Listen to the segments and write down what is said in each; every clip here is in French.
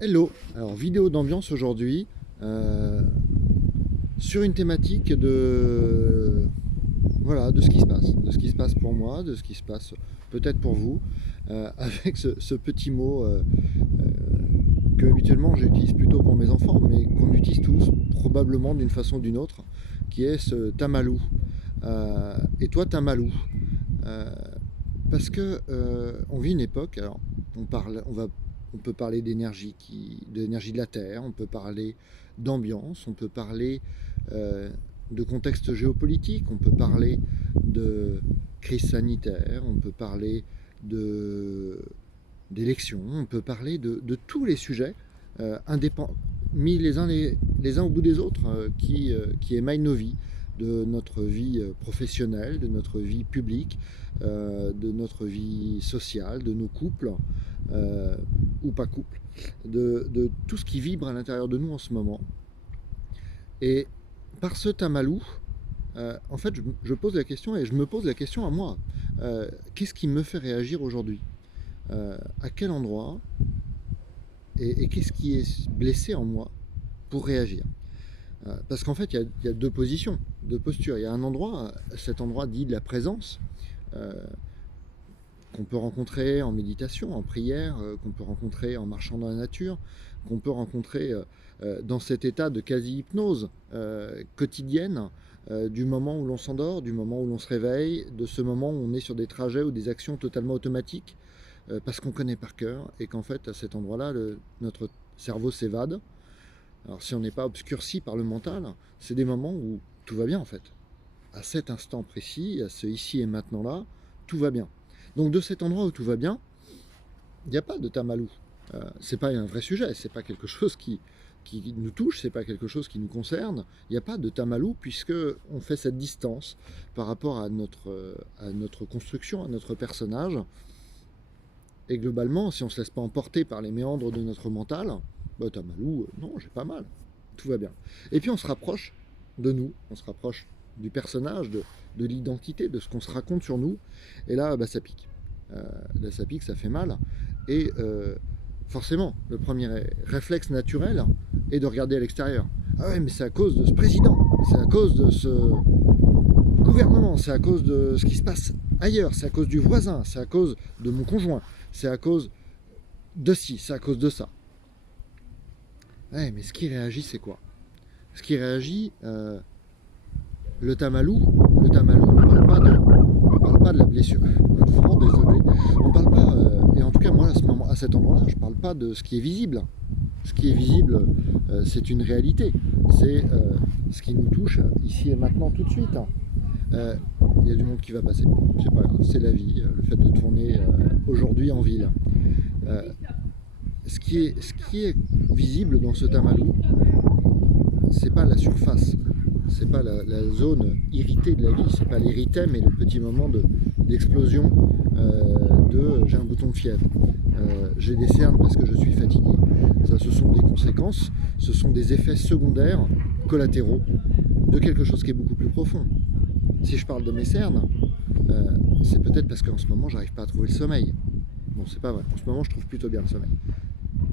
Hello, alors vidéo d'ambiance aujourd'hui sur une thématique de ce qui se passe pour moi, de ce qui se passe peut-être pour vous, avec ce petit mot que habituellement j'utilise plutôt pour mes enfants, mais qu'on utilise tous probablement d'une façon ou d'une autre, qui est ce tamalou. Et toi tamalou, euh, parce que on vit une époque, alors on peut parler de l'énergie de la Terre, on peut parler d'ambiance, on peut parler euh, de contexte géopolitique, on peut parler de crise sanitaire, on peut parler de d'élections, on peut parler de tous les sujets mis les uns au bout des autres qui émaillent nos vies, de notre vie professionnelle, de notre vie publique, de notre vie sociale, de nos couples euh, ou pas couples, de tout ce qui vibre à l'intérieur de nous en ce moment. Et par ce tamalou, en fait, je pose la question et je me pose la question à moi. Qu'est-ce qui me fait réagir aujourd'hui? À quel endroit et qu'est-ce qui est blessé en moi pour réagir? Parce qu'en fait, il y a deux positions, deux postures. Il y a un endroit, cet endroit dit de la présence, euh, qu'on peut rencontrer en méditation, en prière, qu'on peut rencontrer en marchant dans la nature, qu'on peut rencontrer dans cet état de quasi-hypnose quotidienne, du moment où l'on s'endort, du moment où l'on se réveille, de ce moment où on est sur des trajets ou des actions totalement automatiques, parce qu'on connaît par cœur, et qu'en fait, à cet endroit-là, notre cerveau s'évade. Alors si on n'est pas obscurci par le mental, c'est des moments où tout va bien en fait. À cet instant précis, à ce ici et maintenant-là, tout va bien. Donc de cet endroit où tout va bien, il n'y a pas de tamalou. C'est pas un vrai sujet, c'est pas quelque chose qui nous touche, c'est pas quelque chose qui nous concerne. Il n'y a pas de tamalou puisque on fait cette distance par rapport à notre construction, à notre personnage. Et globalement, si on ne se laisse pas emporter par les méandres de notre mental, bah tamalou, non, j'ai pas mal, tout va bien. Et puis on se rapproche de nous, on se rapproche du personnage, de l'identité, de ce qu'on se raconte sur nous, et là, bah, ça pique. Là, ça pique, ça fait mal. Et forcément, le premier réflexe naturel est de regarder à l'extérieur. Ah ouais, mais c'est à cause de ce président, c'est à cause de ce gouvernement, c'est à cause de ce qui se passe ailleurs, c'est à cause du voisin, c'est à cause de mon conjoint, c'est à cause de ci, c'est à cause de ça. Ouais, mais ce qui réagit, c'est quoi? Ce qui réagit, le tamalou, on parle pas de la blessure. Vraiment désolé. On parle pas, et en tout cas moi à cet endroit-là, je parle pas de ce qui est visible. Ce qui est visible, c'est une réalité. C'est ce qui nous touche ici et maintenant tout de suite. Il y a du monde qui va passer. C'est pas grave, c'est la vie, le fait de tourner aujourd'hui en ville. Euh, ce qui est visible dans ce tamalou, c'est pas la surface, c'est pas la zone irritée de la vie, c'est pas l'érythème et le petit moment d'explosion de j'ai un bouton de fièvre, j'ai des cernes parce que je suis fatigué. Ça, ce sont des conséquences, ce sont des effets secondaires, collatéraux, de quelque chose qui est beaucoup plus profond. Si je parle de mes cernes, c'est peut-être parce qu'en ce moment, j'arrive pas à trouver le sommeil. Bon, c'est pas vrai. En ce moment, je trouve plutôt bien le sommeil.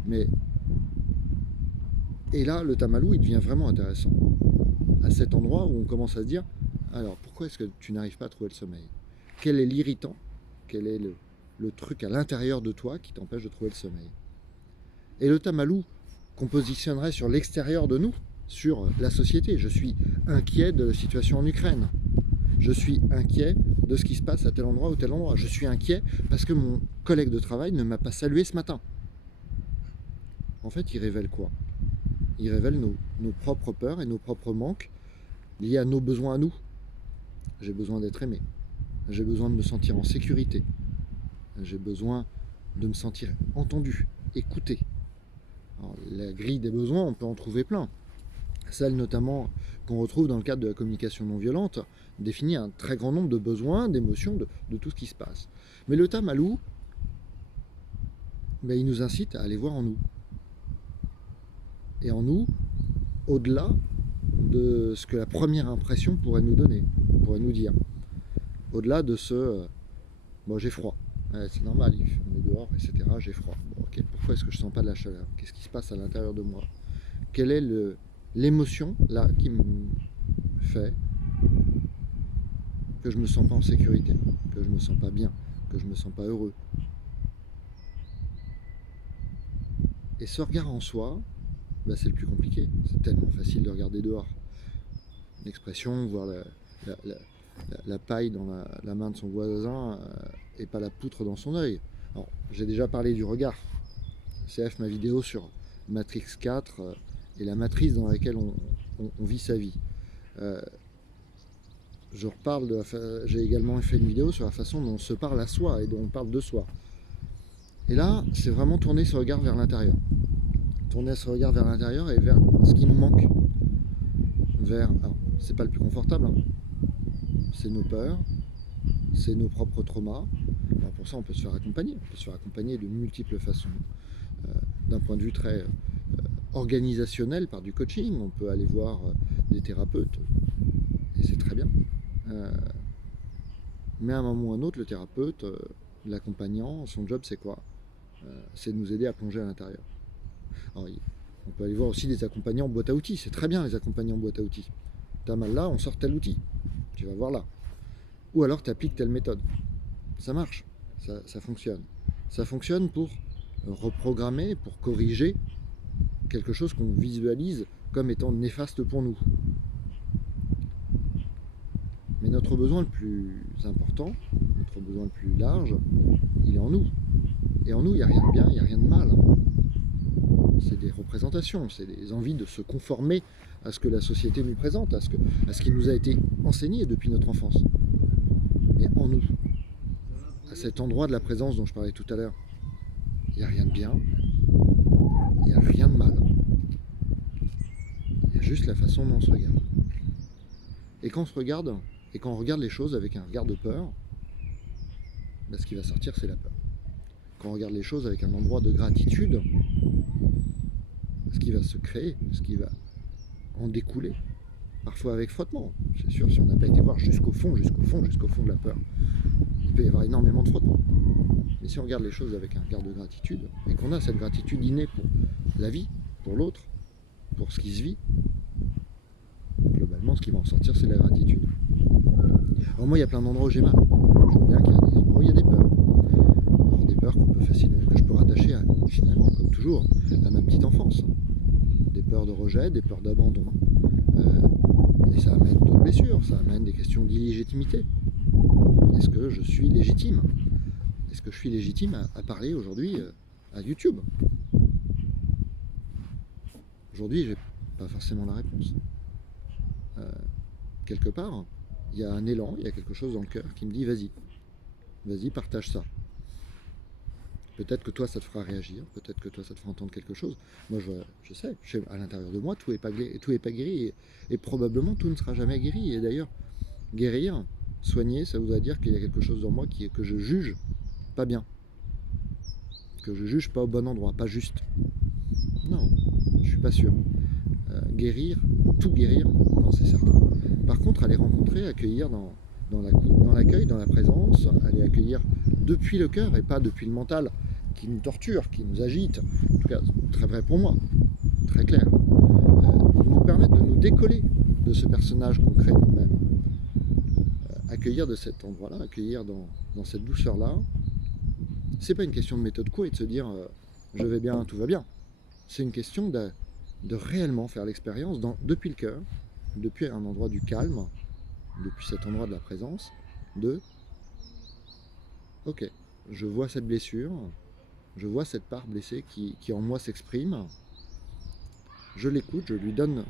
Mais et là, le tamalou, il devient vraiment intéressant. À cet endroit où on commence à se dire, alors pourquoi est-ce que tu n'arrives pas à trouver le sommeil? Quel est l'irritant? Quel est le truc à l'intérieur de toi qui t'empêche de trouver le sommeil? Et le tamalou qu'on positionnerait sur l'extérieur de nous, sur la société. Je suis inquiet de la situation en Ukraine. Je suis inquiet de ce qui se passe à tel endroit ou tel endroit. Je suis inquiet parce que mon collègue de travail ne m'a pas salué ce matin. En fait, il révèle quoi? Il révèle nos propres peurs et nos propres manques liés à nos besoins à nous. J'ai besoin d'être aimé. J'ai besoin de me sentir en sécurité. J'ai besoin de me sentir entendu, écouté. Alors, la grille des besoins, on peut en trouver plein. Celle notamment qu'on retrouve dans le cadre de la communication non violente définit un très grand nombre de besoins, d'émotions, de tout ce qui se passe. Mais le tamalou, ben, il nous incite à aller voir en nous. Et en nous, au-delà de ce que la première impression pourrait nous donner, pourrait nous dire. Au-delà de ce bon, j'ai froid. Ouais, c'est normal, on est dehors, etc. J'ai froid. Bon, ok, pourquoi est-ce que je ne sens pas de la chaleur? Qu'est-ce qui se passe à l'intérieur de moi? Quelle est l'émotion là qui me fait que je ne me sens pas en sécurité, que je ne me sens pas bien, que je ne me sens pas heureux? Et ce regard en soi, bah, c'est le plus compliqué. C'est tellement facile de regarder dehors. L'expression, voir la paille dans la main de son voisin et pas la poutre dans son œil. Alors, j'ai déjà parlé du regard. CF, ma vidéo sur Matrix 4 et la matrice dans laquelle on vit sa vie. Je reparle j'ai également fait une vidéo sur la façon dont on se parle à soi et dont on parle de soi. Et là, c'est vraiment tourner ce regard vers l'intérieur. Tourner ce regard vers l'intérieur et vers ce qui nous manque. Alors, c'est pas le plus confortable, hein. C'est nos peurs, c'est nos propres traumas. Alors pour ça, on peut se faire accompagner. On peut se faire accompagner de multiples façons. D'un point de vue très organisationnel, par du coaching, on peut aller voir des thérapeutes, et c'est très bien. Mais à un moment ou à un autre, le thérapeute, l'accompagnant, son job c'est quoi? C'est de nous aider à plonger à l'intérieur. Alors, on peut aller voir aussi des accompagnants en boîte à outils, c'est très bien les accompagnants en boîte à outils. T'as mal là, on sort tel outil, tu vas voir là. Ou alors tu appliques telle méthode. Ça marche, ça fonctionne. Ça fonctionne pour reprogrammer, pour corriger quelque chose qu'on visualise comme étant néfaste pour nous. Mais notre besoin le plus important, notre besoin le plus large, il est en nous. Et en nous, il n'y a rien de bien, il n'y a rien de mal. C'est des représentations, c'est des envies de se conformer à ce que la société nous présente, à ce qui nous a été enseigné depuis notre enfance. Mais en nous, à cet endroit de la présence dont je parlais tout à l'heure, il n'y a rien de bien, il n'y a rien de mal. Il y a juste la façon dont on se regarde. Et quand on se regarde, et quand on regarde les choses avec un regard de peur, ben ce qui va sortir, c'est la peur. Quand on regarde les choses avec un endroit de gratitude, ce qui va se créer, ce qui va en découler, parfois avec frottement. C'est sûr, si on n'a pas été voir jusqu'au fond de la peur, il peut y avoir énormément de frottement. Mais si on regarde les choses avec un regard de gratitude, et qu'on a cette gratitude innée pour la vie, pour l'autre, pour ce qui se vit, globalement, ce qui va en sortir, c'est la gratitude. Alors moi, il y a plein d'endroits où j'ai mal. Je vois bien qu'il y a des endroits où il y a des peurs. Alors des peurs que je peux rattacher à, finalement, comme toujours, à ma petite enfance. Des peurs de rejet, des peurs d'abandon. Et ça amène d'autres blessures, ça amène des questions d'illégitimité. Est-ce que je suis légitime? Est-ce que je suis légitime à parler aujourd'hui à YouTube? Aujourd'hui, j'ai pas forcément la réponse. Quelque part, il y a un élan, il y a quelque chose dans le cœur qui me dit vas-y, partage ça. Peut-être que toi, ça te fera réagir, peut-être que toi, ça te fera entendre quelque chose. Moi, je sais, à l'intérieur de moi, tout n'est pas guéri, et probablement tout ne sera jamais guéri. Et d'ailleurs, guérir, soigner, ça voudrait dire qu'il y a quelque chose dans moi que je juge pas bien, que je juge pas au bon endroit, pas juste. Non, je suis pas sûr. Guérir, tout guérir, non, c'est certain. Par contre, aller rencontrer, accueillir dans l'accueil, dans la présence, aller accueillir depuis le cœur et pas depuis le mental qui nous torture, qui nous agite, en tout cas très vrai pour moi, très clair, nous permettre de nous décoller de ce personnage qu'on crée nous-mêmes. Accueillir de cet endroit-là, accueillir dans cette douceur-là, c'est pas une question de méthode quoi et de se dire je vais bien, tout va bien. C'est une question de réellement faire l'expérience depuis le cœur, depuis un endroit du calme, depuis cet endroit de la présence, ok, je vois cette blessure, je vois cette part blessée qui en moi s'exprime, je l'écoute, je lui donne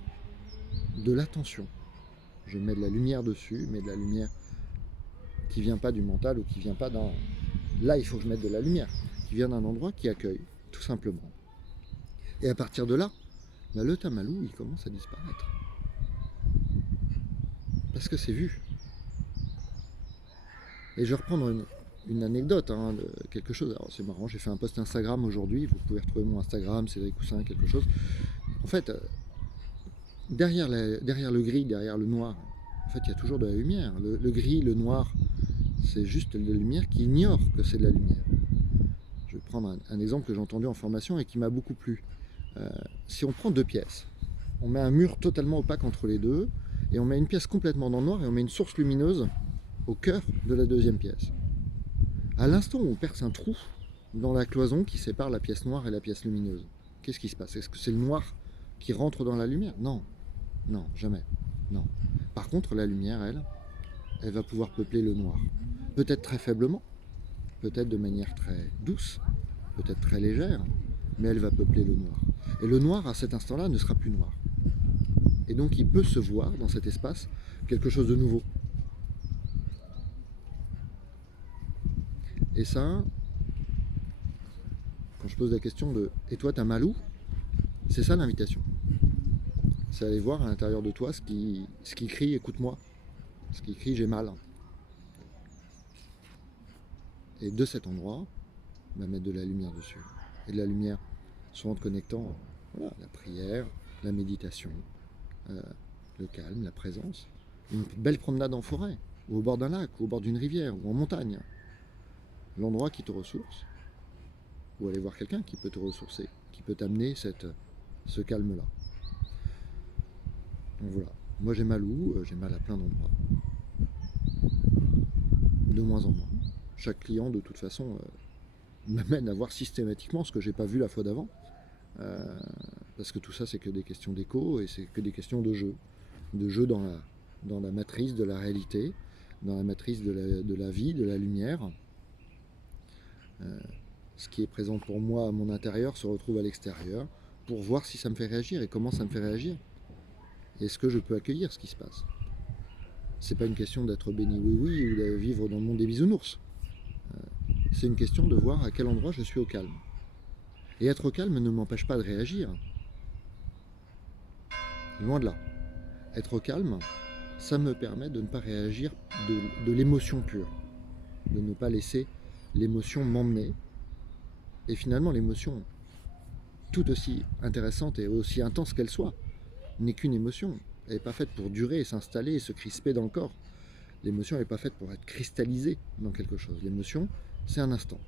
de l'attention, je mets de la lumière dessus, mais de la lumière qui vient pas du mental ou qui vient pas d'un... Là, il faut que je mette de la lumière, qui vient d'un endroit qui accueille, tout simplement. Et à partir de là, le tamalou, il commence à disparaître. Parce que c'est vu. Et je vais reprendre une anecdote, de quelque chose. Alors c'est marrant, j'ai fait un post Instagram aujourd'hui, vous pouvez retrouver mon Instagram, Cédric Coussin, quelque chose. En fait, derrière le gris, derrière le noir, en fait, il y a toujours de la lumière. Le gris, le noir, c'est juste de la lumière qui ignore que c'est de la lumière. Je prendre un exemple que j'ai entendu en formation et qui m'a beaucoup plu. Si on prend 2 pièces, on met un mur totalement opaque entre les deux, et on met une pièce complètement dans le noir, et on met une source lumineuse au cœur de la deuxième pièce. À l'instant où on perce un trou dans la cloison qui sépare la pièce noire et la pièce lumineuse, qu'est-ce qui se passe? Est-ce que c'est le noir qui rentre dans la lumière? Non, non, jamais, non. Par contre, la lumière, elle va pouvoir peupler le noir. Peut-être très faiblement, peut-être de manière très douce, peut-être très légère, mais elle va peupler le noir. Et le noir, à cet instant-là, ne sera plus noir. Et donc, il peut se voir dans cet espace quelque chose de nouveau. Et ça, quand je pose la question de « Et toi, t'as mal où ?» C'est ça l'invitation. C'est aller voir à l'intérieur de toi ce qui crie « Écoute-moi », ce qui crie « J'ai mal ». Et de cet endroit, on va mettre de la lumière dessus. Et de la lumière, souvent en te connectant, voilà, la prière, la méditation, le calme, la présence. Une belle promenade en forêt, ou au bord d'un lac, ou au bord d'une rivière, ou en montagne. L'endroit qui te ressource, ou aller voir quelqu'un qui peut te ressourcer, qui peut t'amener ce calme-là. Donc voilà, moi j'ai mal où? J'ai mal à plein d'endroits. De moins en moins. Chaque client, de toute façon, m'amène à voir systématiquement ce que j'ai pas vu la fois d'avant. Parce que tout ça, c'est que des questions d'écho et c'est que des questions de jeu. De jeu dans la matrice de la réalité, dans la matrice de la vie, de la lumière. Ce qui est présent pour moi à mon intérieur se retrouve à l'extérieur pour voir si ça me fait réagir et comment ça me fait réagir. Est-ce que je peux accueillir ce qui se passe? C'est pas une question d'être béni oui ou de vivre dans le monde des bisounours. C'est une question de voir à quel endroit je suis au calme. Et être au calme ne m'empêche pas de réagir. Loin de là. Être au calme, ça me permet de ne pas réagir de l'émotion pure. De ne pas laisser l'émotion m'emmener. Et finalement, l'émotion, tout aussi intéressante et aussi intense qu'elle soit, n'est qu'une émotion. Elle n'est pas faite pour durer, s'installer et se crisper dans le corps. L'émotion n'est pas faite pour être cristallisée dans quelque chose. L'émotion, c'est un instant.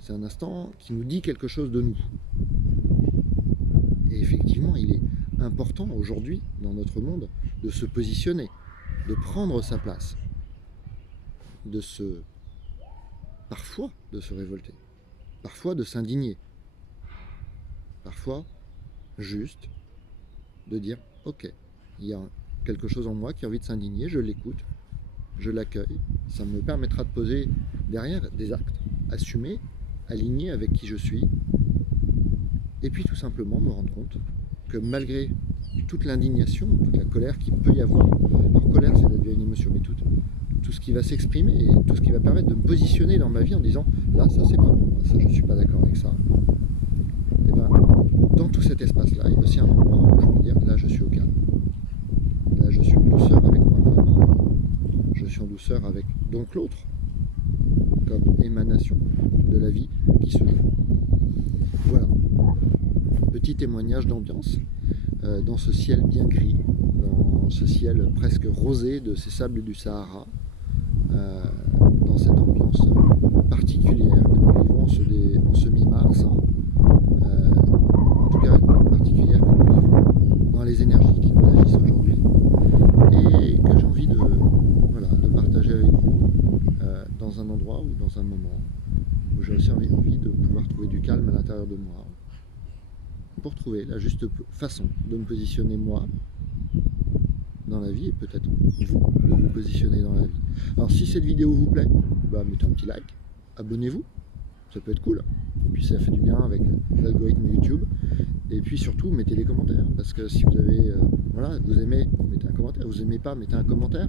C'est un instant qui nous dit quelque chose de nous. Et effectivement, il est important aujourd'hui, dans notre monde, de se positionner, de prendre sa place, parfois de se révolter, parfois de s'indigner, parfois juste de dire « Ok, il y a quelque chose en moi qui a envie de s'indigner, je l'écoute, je l'accueille, ça me permettra de poser derrière des actes assumés, alignés avec qui je suis, et puis tout simplement me rendre compte que malgré toute l'indignation, toute la colère qu'il peut y avoir, alors colère c'est déjà une émotion, mais tout ce qui va s'exprimer et tout ce qui va permettre de me positionner dans ma vie en disant là ça c'est pas bon, ça je suis pas d'accord avec ça, et ben dans tout cet espace là il y a aussi un endroit où je peux dire là je suis au calme, là je suis en douceur avec moi-même, je suis en douceur avec donc l'autre comme émanation de la vie qui se joue. Voilà, petit témoignage d'ambiance dans ce ciel bien gris, dans ce ciel presque rosé de ces sables du Sahara, dans cette ambiance particulière que nous vivons en ce mi-mars, en tout cas particulière que nous vivons dans les énergies qui nous agissent aujourd'hui et que j'ai envie de partager avec vous dans un endroit ou dans un moment où j'ai aussi envie de pouvoir trouver du calme à l'intérieur de moi pour trouver la juste façon de me positionner moi dans la vie et peut-être vous de vous positionner dans la vie. Alors si cette vidéo vous plaît, mettez un petit like, abonnez-vous, ça peut être cool, et puis ça fait du bien avec l'algorithme YouTube, et puis surtout mettez des commentaires, parce que si vous avez, vous aimez, mettez un commentaire, vous aimez pas, mettez un commentaire,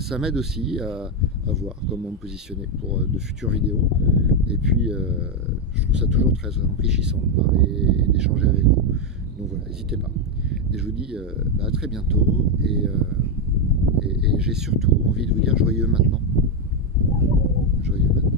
ça m'aide aussi à voir comment me positionner pour de futures vidéos, et puis je trouve ça toujours très enrichissant de parler et d'échanger avec vous, donc voilà, n'hésitez pas. Et je vous dis à très bientôt, et j'ai surtout envie de vous dire joyeux maintenant. Joyeux maintenant.